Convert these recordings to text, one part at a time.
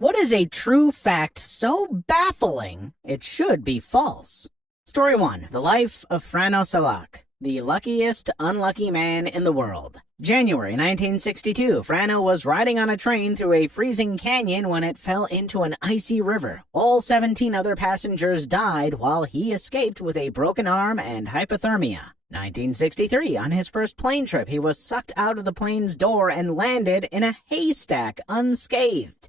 What is a true fact so baffling it should be false? Story 1. The Life of Frano Salak, the luckiest unlucky man in the world. January 1962, Frano was riding on a train through a freezing canyon when it fell into an icy river. All 17 other passengers died while he escaped with a broken arm and hypothermia. 1963, on his first plane trip, he was sucked out of the plane's door and landed in a haystack unscathed.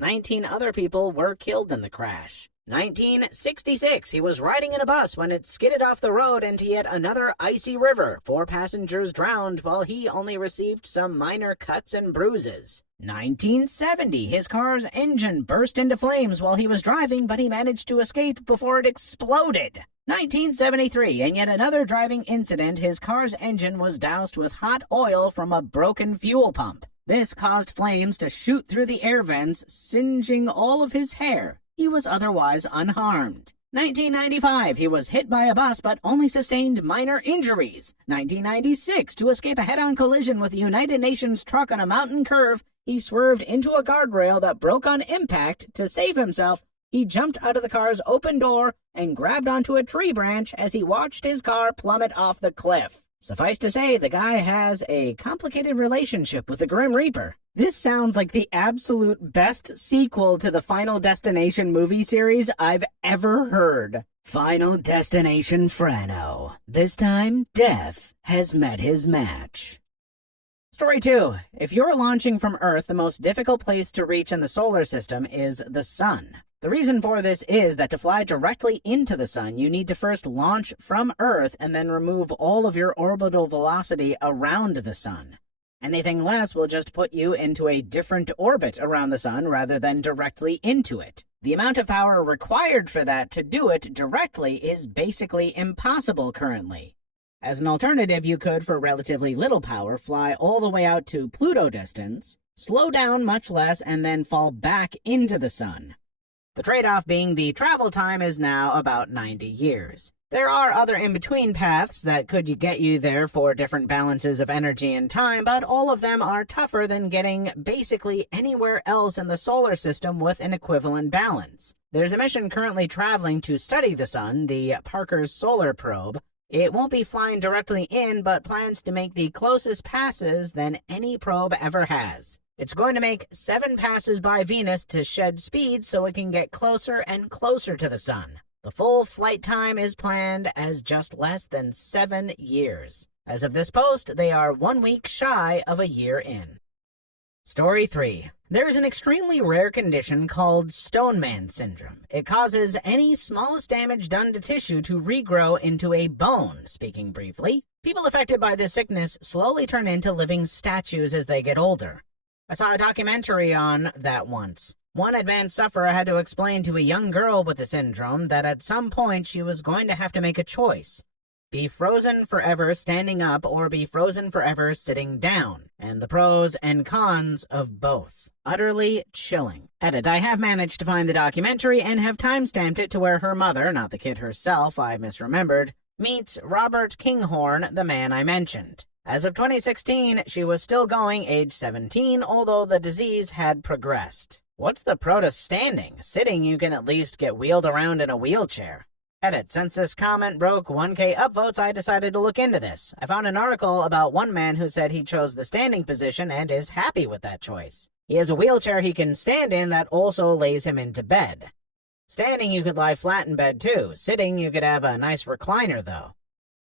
19 other people were killed in the crash. 1966, he was riding in a bus when it skidded off the road into yet another icy river. 4 passengers drowned while he only received some minor cuts and bruises. 1970, his car's engine burst into flames while he was driving, but he managed to escape before it exploded. 1973, in yet another driving incident, his car's engine was doused with hot oil from a broken fuel pump. This caused flames to shoot through the air vents, singeing all of his hair. He was otherwise unharmed. 1995, he was hit by a bus but only sustained minor injuries. 1996, to escape a head-on collision with a United Nations truck on a mountain curve, he swerved into a guardrail that broke on impact. To save himself, he jumped out of the car's open door and grabbed onto a tree branch as he watched his car plummet off the cliff. Suffice to say, the guy has a complicated relationship with the Grim Reaper. This sounds like the absolute best sequel to the Final Destination movie series I've ever heard. Final Destination Frano. This time, death has met his match. Story 2. If you're launching from Earth, the most difficult place to reach in the solar system is the sun. The reason for this is that to fly directly into the sun, you need to first launch from Earth and then remove all of your orbital velocity around the sun. Anything less will just put you into a different orbit around the sun rather than directly into it. The amount of power required for that to do it directly is basically impossible currently. As an alternative, you could, for relatively little power, fly all the way out to Pluto distance, slow down much less, and then fall back into the sun. The trade-off being the travel time is now about 90 years. There are other in-between paths that could get you there for different balances of energy and time, but all of them are tougher than getting basically anywhere else in the solar system with an equivalent balance. There's a mission currently traveling to study the sun, the Parker's Solar Probe. It won't be flying directly in, but plans to make the closest passes than any probe ever has. It's going to make 7 passes by Venus to shed speed so it can get closer and closer to the sun. The full flight time is planned as just less than 7 years. As of this post, they are 1 week shy of a year in. Story 3. There's an extremely rare condition called Stoneman Syndrome. It causes any smallest damage done to tissue to regrow into a bone. Speaking briefly, people affected by this sickness slowly turn into living statues as they get older. I saw a documentary on that once. One advanced sufferer had to explain to a young girl with the syndrome that at some point she was going to have to make a choice. Be frozen forever standing up or be frozen forever sitting down, and the pros and cons of both. Utterly chilling. Edit, I have managed to find the documentary and have timestamped it to where her mother, not the kid herself, I misremembered, meets Robert Kinghorn, the man I mentioned. As of 2016, she was still going, age 17, although the disease had progressed. What's the pro to standing? Sitting, you can at least get wheeled around in a wheelchair. Edit, since this comment broke 1K upvotes, I decided to look into this. I found an article about one man who said he chose the standing position and is happy with that choice. He has a wheelchair he can stand in that also lays him into bed. Standing, you could lie flat in bed too. Sitting, you could have a nice recliner though.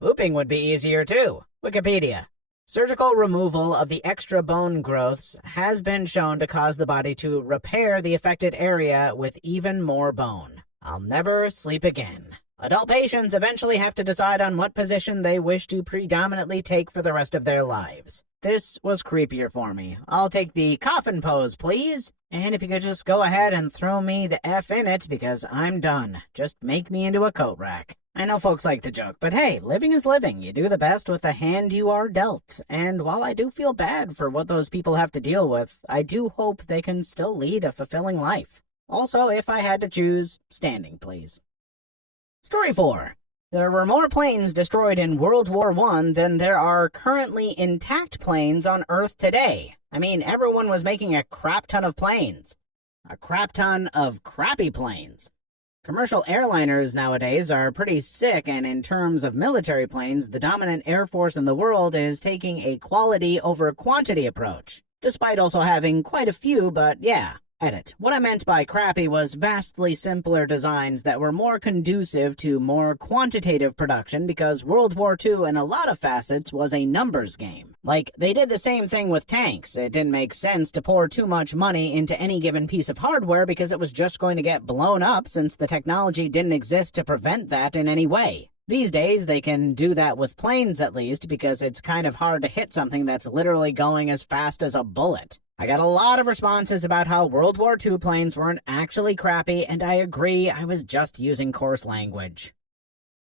Whooping would be easier too. Wikipedia. Surgical removal of the extra bone growths has been shown to cause the body to repair the affected area with even more bone. I'll never sleep again. Adult patients eventually have to decide on what position they wish to predominantly take for the rest of their lives. This was creepier for me. I'll take the coffin pose, please. And if you could just go ahead and throw me the F in it, because I'm done. Just make me into a coat rack. I know folks like to joke, but hey, living is living. You do the best with the hand you are dealt. And while I do feel bad for what those people have to deal with, I do hope they can still lead a fulfilling life. Also, if I had to choose, standing, please. Story 4. There were more planes destroyed in World War I than there are currently intact planes on Earth today. I mean, everyone was making a crap ton of planes. A crap ton of crappy planes. Commercial airliners nowadays are pretty sick, and in terms of military planes, the dominant air force in the world is taking a quality over quantity approach, despite also having quite a few, but yeah. Edit. What I meant by crappy was vastly simpler designs that were more conducive to more quantitative production because World War II in a lot of facets was a numbers game. Like, they did the same thing with tanks. It didn't make sense to pour too much money into any given piece of hardware because it was just going to get blown up since the technology didn't exist to prevent that in any way. These days, they can do that with planes at least because it's kind of hard to hit something that's literally going as fast as a bullet. I got a lot of responses about how World War II planes weren't actually crappy, and I agree, I was just using coarse language.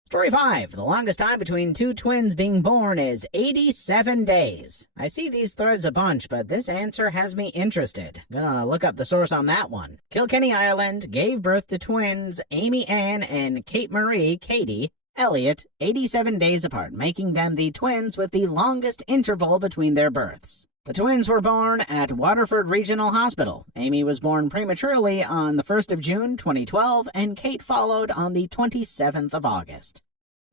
Story 5. The longest time between two twins being born is 87 days. I see these threads a bunch, but this answer has me interested. Gonna look up the source on that one. Kilkenny, Ireland gave birth to twins Amy Ann and Kate Marie Katie Elliott 87 days apart, making them the twins with the longest interval between their births. The twins were born at Waterford Regional Hospital. Amy was born prematurely on the 1st of June 2012, and Kate followed on the 27th of August.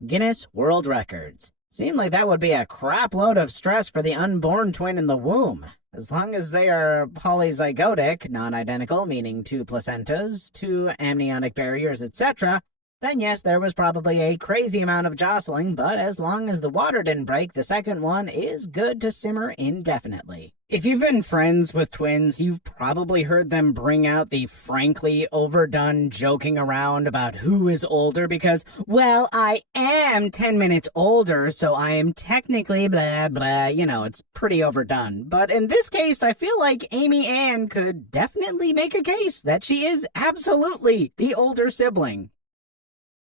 Guinness World Records. Seemed like that would be a crap load of stress for the unborn twin in the womb. As long as they are polyzygotic, non-identical, meaning two placentas, two amniotic barriers, etc., then yes, there was probably a crazy amount of jostling, but as long as the water didn't break, the second one is good to simmer indefinitely. If you've been friends with twins, you've probably heard them bring out the frankly overdone joking around about who is older because, well, I am 10 minutes older, so I am technically blah blah, it's pretty overdone. But in this case, I feel like Amy Ann could definitely make a case that she is absolutely the older sibling.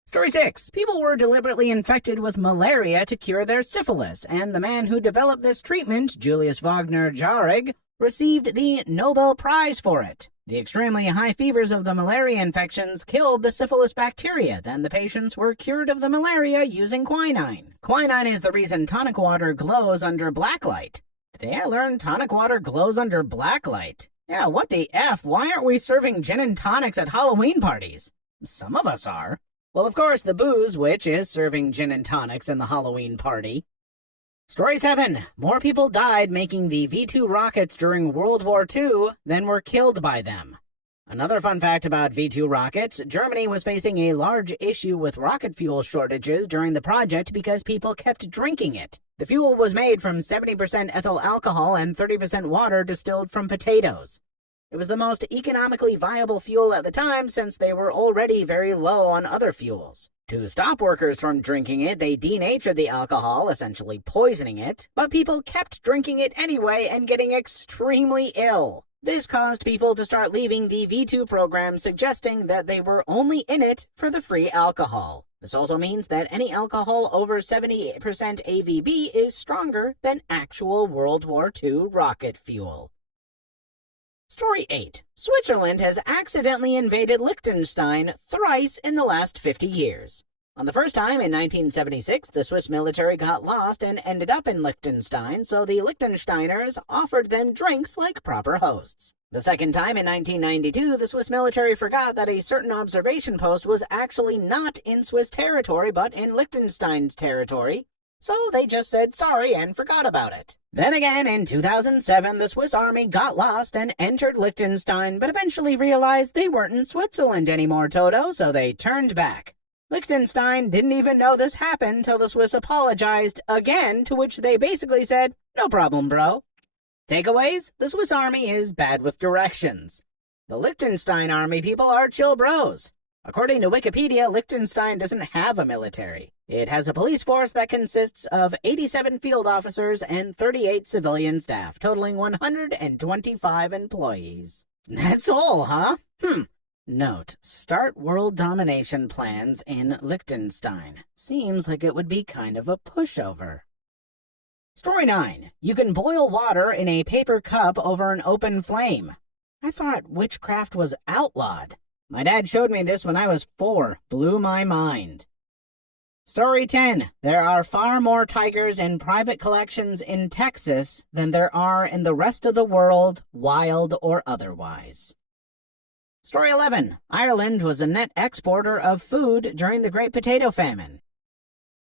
Story 6. People were deliberately infected with malaria to cure their syphilis, and the man who developed this treatment, Julius Wagner Jauregg, received the Nobel Prize for it. The extremely high fevers of the malaria infections killed the syphilis bacteria. Then the patients were cured of the malaria using quinine. Quinine is the reason tonic water glows under blacklight. Today I learned tonic water glows under blacklight. Yeah, what the F? Why aren't we serving gin and tonics at Halloween parties? Some of us are. Well, of course, the booze, which is serving gin and tonics in the Halloween party. Story 7. More people died making the V-2 rockets during World War II than were killed by them. Another fun fact about V-2 rockets, Germany was facing a large issue with rocket fuel shortages during the project because people kept drinking it. The fuel was made from 70% ethyl alcohol and 30% water distilled from potatoes. It was the most economically viable fuel at the time since they were already very low on other fuels. To stop workers from drinking it, they denatured the alcohol, essentially poisoning it, but people kept drinking it anyway and getting extremely ill. This caused people to start leaving the V-2 program, suggesting that they were only in it for the free alcohol. This also means that any alcohol over 70% AVB is stronger than actual World War II rocket fuel. Story 8. Switzerland has accidentally invaded Liechtenstein thrice in the last 50 years. On the first time in 1976, the Swiss military got lost and ended up in Liechtenstein, so the Liechtensteiners offered them drinks like proper hosts. The second time in 1992, the Swiss military forgot that a certain observation post was actually not in Swiss territory but in Liechtenstein's territory, so they just said sorry and forgot about it. Then again, in 2007, the Swiss army got lost and entered Liechtenstein, but eventually realized they weren't in Switzerland anymore, Toto, so they turned back. Liechtenstein didn't even know this happened till the Swiss apologized again, to which they basically said, no problem, bro. Takeaways? The Swiss army is bad with directions. The Liechtenstein army people are chill bros. According to Wikipedia, Liechtenstein doesn't have a military. It has a police force that consists of 87 field officers and 38 civilian staff, totaling 125 employees. That's all, huh? Note, start world domination plans in Liechtenstein. Seems like it would be kind of a pushover. Story 9. You can boil water in a paper cup over an open flame. I thought witchcraft was outlawed. My dad showed me this when I was 4. Blew my mind. Story 10. There are far more tigers in private collections in Texas than there are in the rest of the world, wild or otherwise. Story 11. Ireland was a net exporter of food during the Great Potato Famine.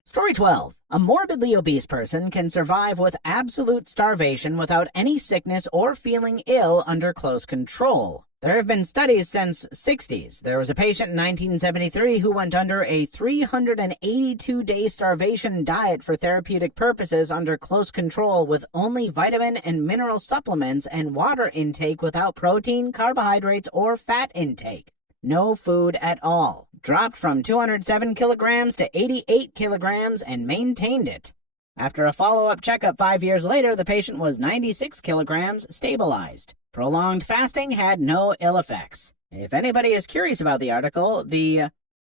Story 12. A morbidly obese person can survive with absolute starvation without any sickness or feeling ill under close control. There have been studies since 60s. There was a patient in 1973 who went under a 382-day starvation diet for therapeutic purposes under close control with only vitamin and mineral supplements and water intake without protein, carbohydrates, or fat intake. No food at all. Dropped from 207 kilograms to 88 kilograms and maintained it. After a follow-up checkup 5 years later, the patient was 96 kilograms, stabilized. Prolonged fasting had no ill effects. If anybody is curious about the article, the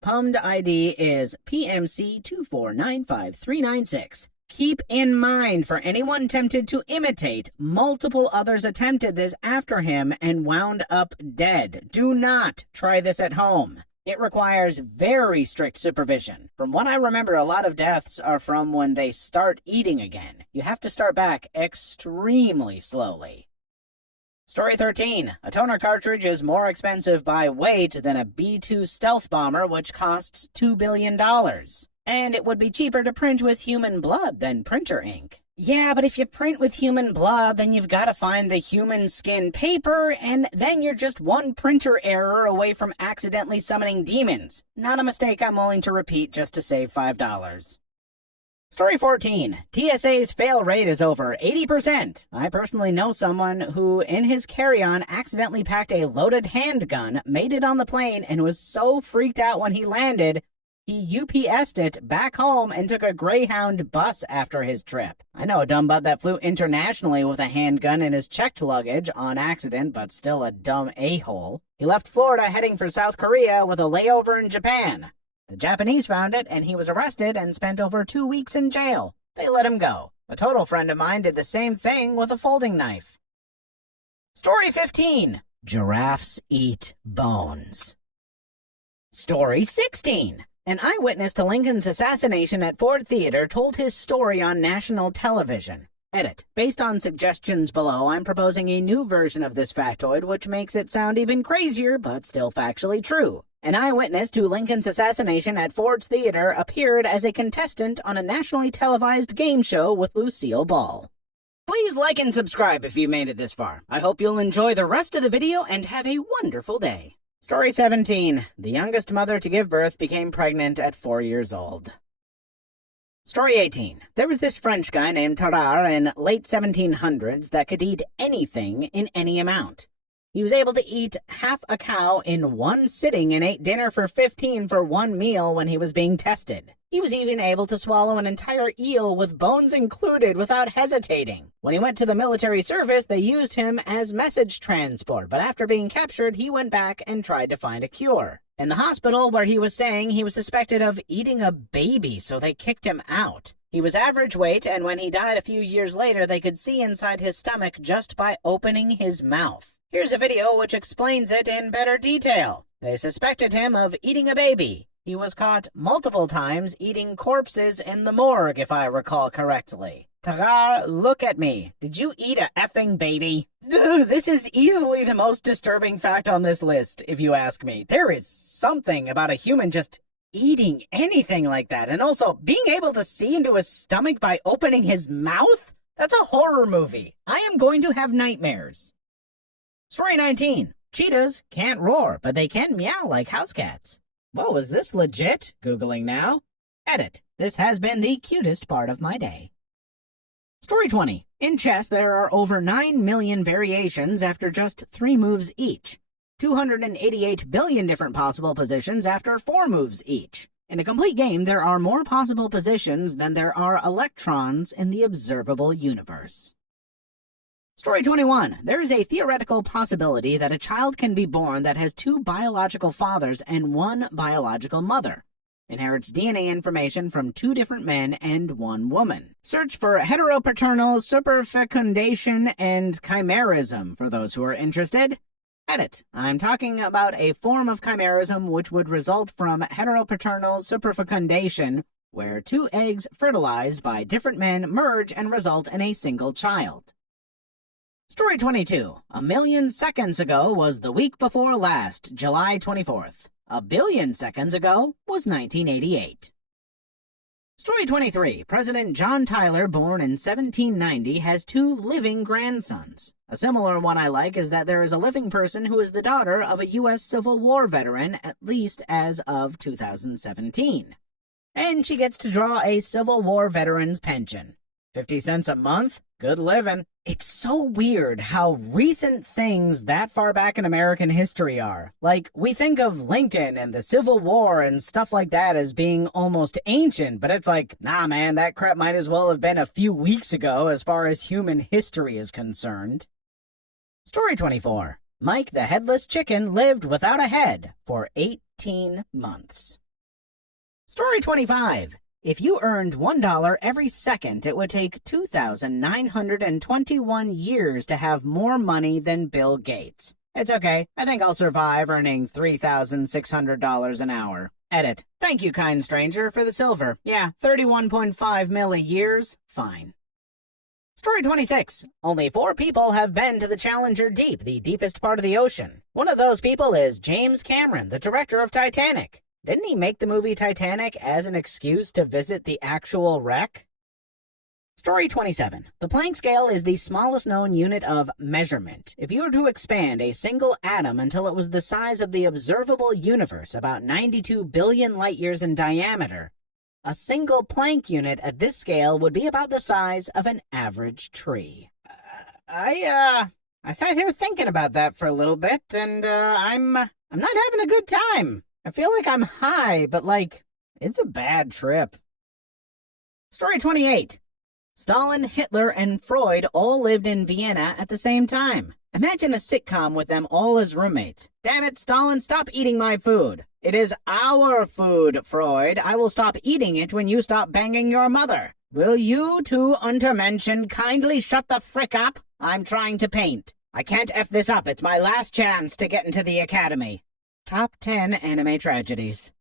PUMD ID is PMC2495396. Keep in mind, for anyone tempted to imitate, multiple others attempted this after him and wound up dead. Do not try this at home. It requires very strict supervision. From what I remember, a lot of deaths are from when they start eating again. You have to start back extremely slowly. Story 13. A toner cartridge is more expensive by weight than a B-2 stealth bomber, which costs $2 billion. And it would be cheaper to print with human blood than printer ink. Yeah, but if you print with human blood, then you've got to find the human skin paper, and then you're just one printer error away from accidentally summoning demons. Not a mistake I'm willing to repeat just to save $5. Story 14. TSA's fail rate is over 80%. I personally know someone who, in his carry-on, accidentally packed a loaded handgun, made it on the plane, and was so freaked out when he landed, he UPS'd it back home and took a Greyhound bus after his trip. I know a dumb butt that flew internationally with a handgun in his checked luggage on accident, but still a dumb a-hole. He left Florida heading for South Korea with a layover in Japan. The Japanese found it, and he was arrested and spent over 2 weeks in jail. They let him go. A total friend of mine did the same thing with a folding knife. Story 15. Giraffes eat bones. Story 16. An eyewitness to Lincoln's assassination at Ford Theater told his story on national television. Edit. Based on suggestions below, I'm proposing a new version of this factoid which makes it sound even crazier, but still factually true. An eyewitness to Lincoln's assassination at Ford's Theater appeared as a contestant on a nationally televised game show with Lucille Ball. Please like and subscribe if you made it this far. I hope you'll enjoy the rest of the video and have a wonderful day. Story 17. The youngest mother to give birth became pregnant at 4 years old. Story 18. There was this French guy named Tarare in late 1700s that could eat anything in any amount. He was able to eat half a cow in one sitting and ate dinner for 15 for one meal when he was being tested. He was even able to swallow an entire eel with bones included without hesitating. When he went to the military service, they used him as message transport, but after being captured, he went back and tried to find a cure. In the hospital where he was staying, he was suspected of eating a baby, so they kicked him out. He was average weight, and when he died a few years later, they could see inside his stomach just by opening his mouth. Here's a video which explains it in better detail. They suspected him of eating a baby. He was caught multiple times eating corpses in the morgue, if I recall correctly. Tarare, look at me. Did you eat a effing baby? Ugh, this is easily the most disturbing fact on this list, if you ask me. There is something about a human just eating anything like that, and also being able to see into his stomach by opening his mouth? That's a horror movie. I am going to have nightmares. Story 19. Cheetahs can't roar, but they can meow like house cats. Whoa, is this legit? Googling now. Edit. This has been the cutest part of my day. Story 20. In chess, there are over 9 million variations after just 3 moves each. 288 billion different possible positions after 4 moves each. In a complete game, there are more possible positions than there are electrons in the observable universe. Story 21. There is a theoretical possibility that a child can be born that has 2 biological fathers and 1 biological mother. Inherits DNA information from 2 different men and 1 woman. Search for heteropaternal superfecundation and chimerism for those who are interested. Edit. I'm talking about a form of chimerism which would result from heteropaternal superfecundation, where 2 eggs fertilized by different men merge and result in a single child. Story 22. A million seconds ago was the week before last, July 24th. A billion seconds ago was 1988. Story 23. President John Tyler, born in 1790, has two living grandsons. A similar one I like is that there is a living person who is the daughter of a U.S. Civil War veteran, at least as of 2017. And she gets to draw a Civil War veteran's pension. 50 cents a month? Good living. It's so weird how recent things that far back in American history are. Like, we think of Lincoln and the Civil War and stuff like that as being almost ancient, but it's like, nah man, that crap might as well have been a few weeks ago as far as human history is concerned. Story 24. Mike the Headless Chicken lived without a head for 18 months. Story 25. If you earned $1 every second, it would take 2,921 years to have more money than Bill Gates. It's okay. I think I'll survive earning $3,600 an hour. Edit. Thank you, kind stranger, for the silver. Yeah, 31.5 milli years. Fine. Story 26. Only 4 people have been to the Challenger Deep, the deepest part of the ocean. One of those people is James Cameron, the director of Titanic. Didn't he make the movie Titanic as an excuse to visit the actual wreck? Story 27. The Planck scale is the smallest known unit of measurement. If you were to expand a single atom until it was the size of the observable universe, about 92 billion light-years in diameter, a single Planck unit at this scale would be about the size of an average tree. I sat here thinking about that for a little bit, and I'm not having a good time. I feel like I'm high, but it's a bad trip. Story 28. Stalin, Hitler, and Freud all lived in Vienna at the same time. Imagine a sitcom with them all as roommates. Damn it, Stalin, stop eating my food. It is our food, Freud. I will stop eating it when you stop banging your mother. Will you two untermenschen kindly shut the frick up? I'm trying to paint. I can't F this up. It's my last chance to get into the academy. Top 10 anime tragedies.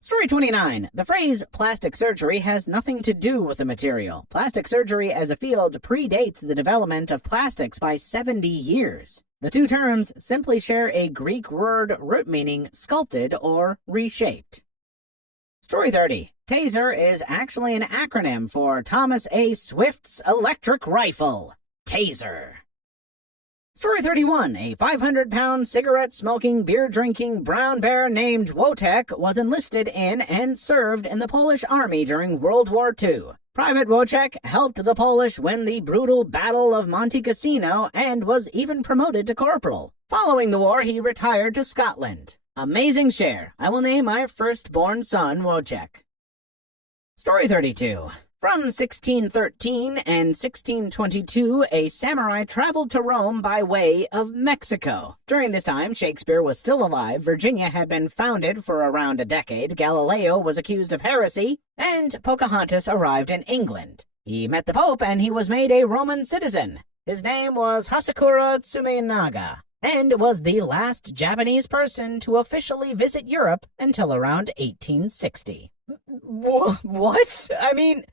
Story 29. The phrase plastic surgery has nothing to do with the material. Plastic surgery as a field predates the development of plastics by 70 years. The two terms simply share a Greek word root meaning sculpted or reshaped. Story 30. TASER is actually an acronym for Thomas A. Swift's electric rifle. TASER. Story 31. A 500-pound cigarette-smoking, beer-drinking brown bear named Wojtek was enlisted in and served in the Polish army during World War II. Private Wojtek helped the Polish win the brutal Battle of Monte Cassino and was even promoted to corporal. Following the war, he retired to Scotland. Amazing share. I will name my firstborn son Wojtek. Story 32. From 1613 and 1622, a samurai traveled to Rome by way of Mexico. During this time, Shakespeare was still alive, Virginia had been founded for around a decade, Galileo was accused of heresy, and Pocahontas arrived in England. He met the Pope and he was made a Roman citizen. His name was Hasekura Tsuminaga, and was the last Japanese person to officially visit Europe until around 1860. What? I mean,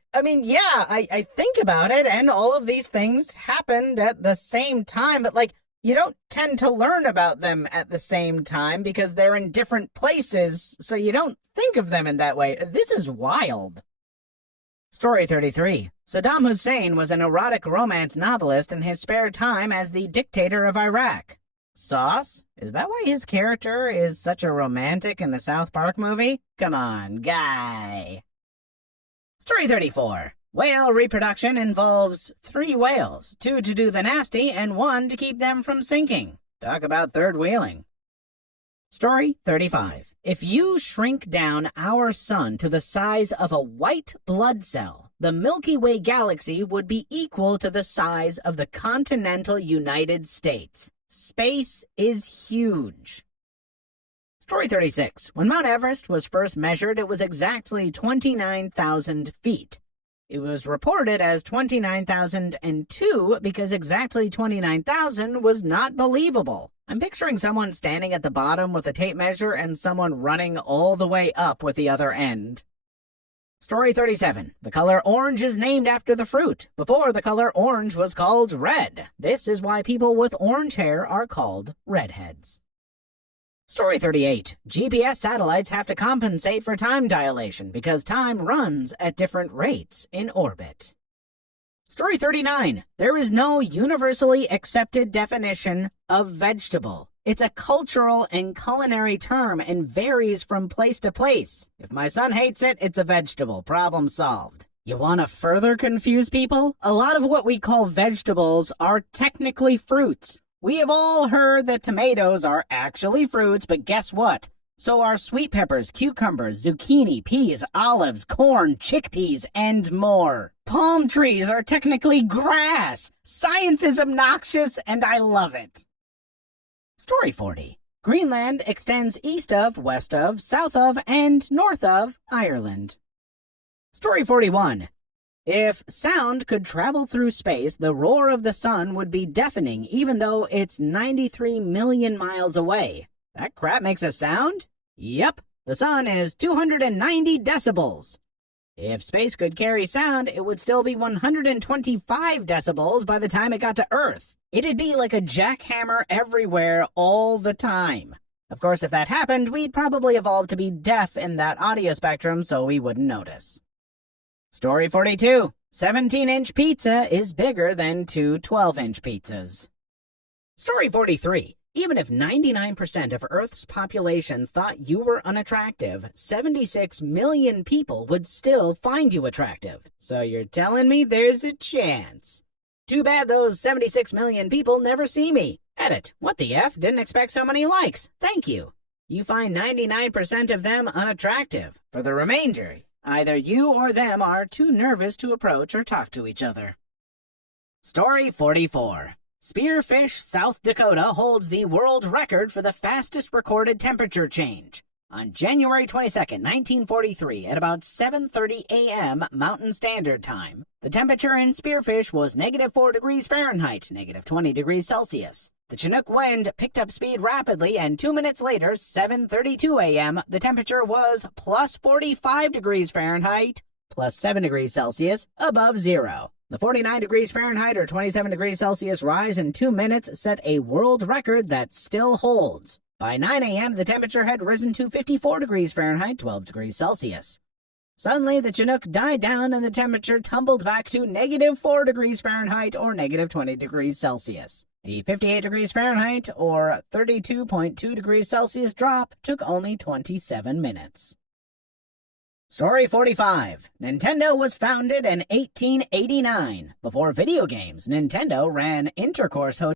yeah, I think about it, and all of these things happened at the same time, but you don't tend to learn about them at the same time because they're in different places, so you don't think of them in that way. This is wild. Story 33. Saddam Hussein was an erotic romance novelist in his spare time as the dictator of Iraq. Sauce? Is that why his character is such a romantic in the South Park movie? Come on, guy. Story 34. Whale reproduction involves 3 whales, 2 to do the nasty and 1 to keep them from sinking. Talk about third wheeling. Story 35. If you shrink down our sun to the size of a white blood cell, the Milky Way galaxy would be equal to the size of the continental United States. Space is huge. Story 36. When Mount Everest was first measured, it was exactly 29,000 feet. It was reported as 29,002 because exactly 29,000 was not believable. I'm picturing someone standing at the bottom with a tape measure and someone running all the way up with the other end. Story 37. The color orange is named after the fruit. Before, the color orange was called red. This is why people with orange hair are called redheads. Story 38. GPS satellites have to compensate for time dilation because time runs at different rates in orbit. Story 39. There is no universally accepted definition of vegetable. It's a cultural and culinary term and varies from place to place. If my son hates it, it's a vegetable. Problem solved. You want to further confuse people? A lot of what we call vegetables are technically fruits. We have all heard that tomatoes are actually fruits, but guess what? So are sweet peppers, cucumbers, zucchini, peas, olives, corn, chickpeas, and more. Palm trees are technically grass. Science is obnoxious, and I love it. Story 40. Greenland extends east of, west of, south of, and north of Ireland. Story 41. If sound could travel through space, the roar of the sun would be deafening even though it's 93 million miles away. That crap makes a sound? Yep, the sun is 290 decibels. If space could carry sound, it would still be 125 decibels by the time it got to Earth. It'd be like a jackhammer everywhere all the time. Of course, if that happened, we'd probably evolve to be deaf in that audio spectrum so we wouldn't notice. Story 42. 17-inch pizza is bigger than two 12-inch pizzas. Story 43. Even if 99% of Earth's population thought you were unattractive, 76 million people would still find you attractive. So you're telling me there's a chance. Too bad those 76 million people never see me. Edit. What the F? Didn't expect so many likes. Thank you. You find 99% of them unattractive. For the remainder, either you or them are too nervous to approach or talk to each other. Story 44. Spearfish, South Dakota holds the world record for the fastest recorded temperature change. On January 22, 1943, at about 7:30 a.m. Mountain Standard Time, the temperature in Spearfish was -4 degrees Fahrenheit, -20 degrees Celsius. The Chinook wind picked up speed rapidly, and 2 minutes later, 7:32 a.m., the temperature was +45 degrees Fahrenheit, +7 degrees Celsius, above zero. The 49 degrees Fahrenheit or 27 degrees Celsius rise in 2 minutes set a world record that still holds. By 9 a.m., the temperature had risen to 54 degrees Fahrenheit, 12 degrees Celsius. Suddenly, the Chinook died down and the temperature tumbled back to -4 degrees Fahrenheit or -20 degrees Celsius. The 58 degrees Fahrenheit or 32.2 degrees Celsius drop took only 27 minutes. Story 45. Nintendo was founded in 1889. Before video games, Nintendo ran Intercourse Hotel